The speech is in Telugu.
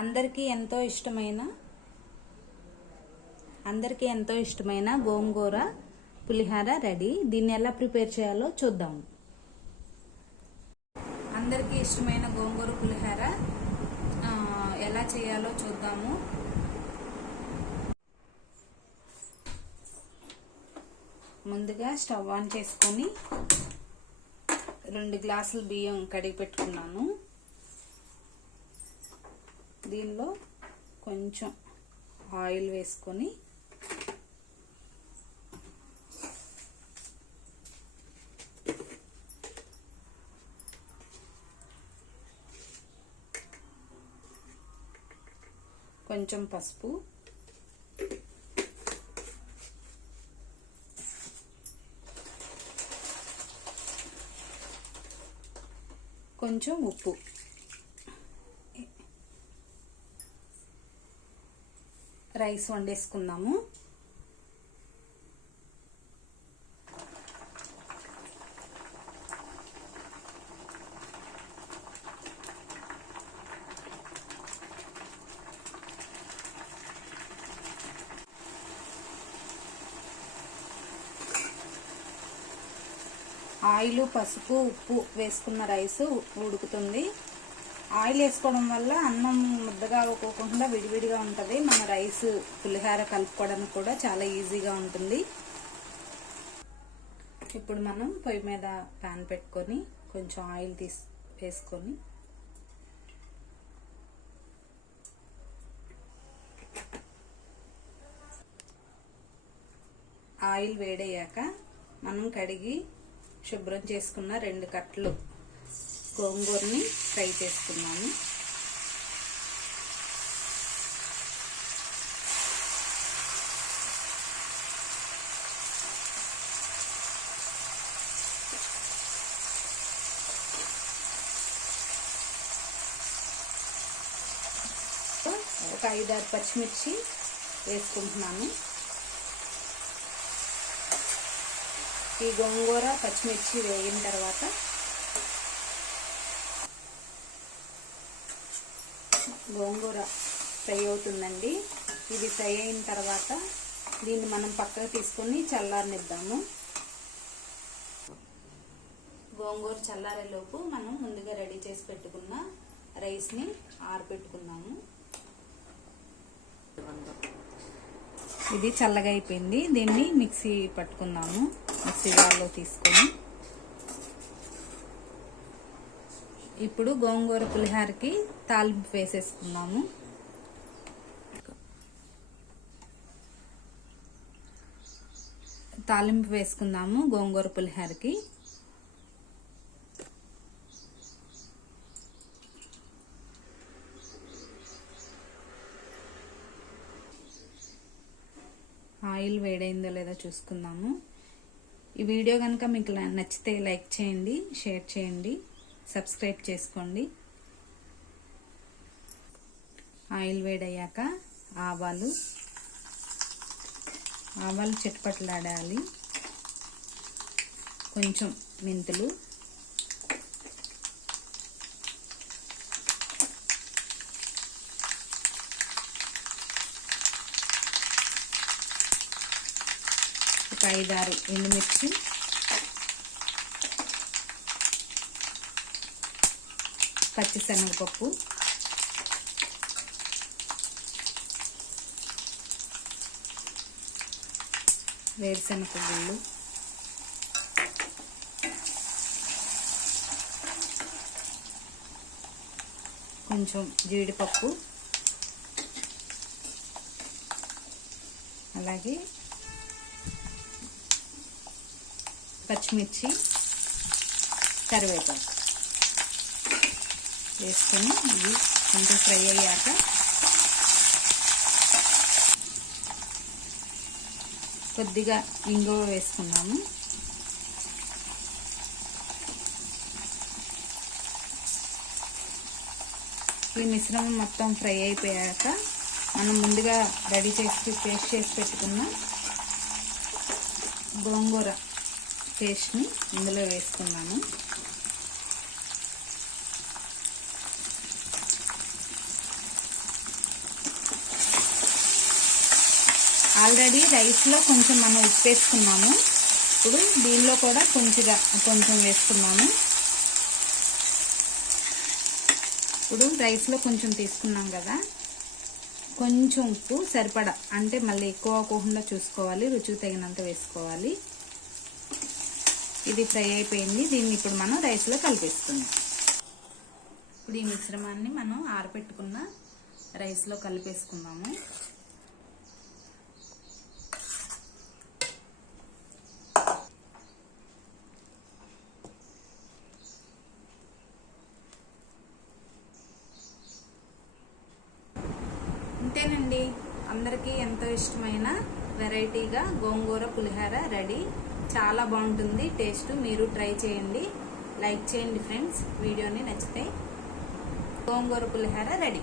అందరికీ ఎంతో ఇష్టమైన గోంగూర పులిహార రెడీ. దీన్ని ఎలా ప్రిపేర్ చేయాలో చూద్దాం. అందరికీ ఇష్టమైన గోంగూర పులిహార ఎలా చేయాలో చూద్దాము. ముందుగా స్టవ్ ఆన్ చేసుకొని 2 గ్లాసులు బియ్యం కడిగి పెట్టుకున్నాను. దీనిలో కొంచెం ఆయిల్ వేసుకొని కొంచెం పసుపు, కొంచెం ఉప్పు, రైస్ వండేసుకుందాము. ఆయిల్, పసుపు, ఉప్పు వేసుకున్న రైస్ ఉడుకుతుంది. ఆయిల్ వేసుకోవడం వల్ల అన్నం ముద్దగా అవ్వకుండా విడివిడిగా ఉంటుంది. మన రైస్ పులిహార కలుపుకోవడానికి కూడా చాలా ఈజీగా ఉంటుంది. ఇప్పుడు మనం పొయ్యి మీద ప్యాన్ పెట్టుకొని కొంచెం ఆయిల్ వేసుకొని ఆయిల్ వేడయ్యాక మనం కడిగి శుభ్రం చేసుకున్న 2 కట్టలు గోంగూరని ఫ్రై చేసుకున్నాము. ఒక 5-6 పచ్చిమిర్చి వేసుకుంటున్నాను. ఈ గోంగూర పచ్చిమిర్చి వేగిన తర్వాత గోంగూర ఫ్రై అవుతుందండి. ఇది ఫ్రై అయిన తర్వాత దీన్ని మనం పక్కకు తీసుకొని చల్లారనిద్దాము. గోంగూర చల్లారేలోపు మనం ముందుగా రెడీ చేసి పెట్టుకున్న రైస్ని ఆరబెట్టుకుందాము. ఇది చల్లగా అయిపోయింది. దీన్ని మిక్సీ పట్టుకుందాము. మిక్సీ జార్లో తీసుకొని ఇప్పుడు గోంగూర పులిహారకి తాలింపు వేసేసుకుందాము. తాలింపు వేసుకుందాము గోంగూర పులిహారకి. ఆయిల్ వేడైందో లేదో చూసుకుందాము. ఈ వీడియో కనుక మీకు నచ్చితే లైక్ చేయండి, షేర్ చేయండి, సబ్స్క్రైబ్ చేసుకోండి. ఆయిల్ వేడయ్యాక ఆవాలు చిటపటలాడాలి. కొంచెం మెంతులు, ఒక 5-6 ఎండుమిర్చి, పచ్చిశనగపప్పు, వేరుశనగ గుళ్ళు, కొంచెం జీడిపప్పు, అలాగే పచ్చిమిర్చి, కరివేపాకు వేసుకొని ఇవి కొంచెం ఫ్రై అయ్యాక కొద్దిగా ఇంగువ వేసుకున్నాము. ఈ మిశ్రమం మొత్తం ఫ్రై అయిపోయాక మనం ముందుగా రెడీ చేసి పేస్ట్ చేసి పెట్టుకున్న గోంగూర పేస్ట్ని ఇందులో వేసుకున్నాను. ఆల్రెడీ రైస్లో కొంచెం మనం ఉప్పు వేసుకున్నాము. ఇప్పుడు దీనిలో కూడా కొంచెం వేసుకున్నాము. ఇప్పుడు రైస్లో కొంచెం తీసుకున్నాం కదా, కొంచెం ఉప్పు సరిపడా, అంటే మళ్ళీ ఎక్కువ అవ్వకుండా చూసుకోవాలి, రుచికి తగినంత వేసుకోవాలి. ఇది ఫ్రై అయిపోయింది. దీన్ని ఇప్పుడు మనం రైస్లో కలిపేసుకుందాం. ఇప్పుడు ఈ మిశ్రమాన్ని మనం ఆరబెట్టుకున్న రైస్లో కలిపేసుకుందాము. అంతేనండి, అందరికీ ఎంతో ఇష్టమైన వెరైటీగా గోంగూర పులిహోర రెడీ. చాలా బాగుంటుంది టేస్ట్. మీరు ట్రై చేయండి, లైక్ చేయండి ఫ్రెండ్స్. వీడియోని నచ్చితే గోంగూర పులిహోర రెడీ.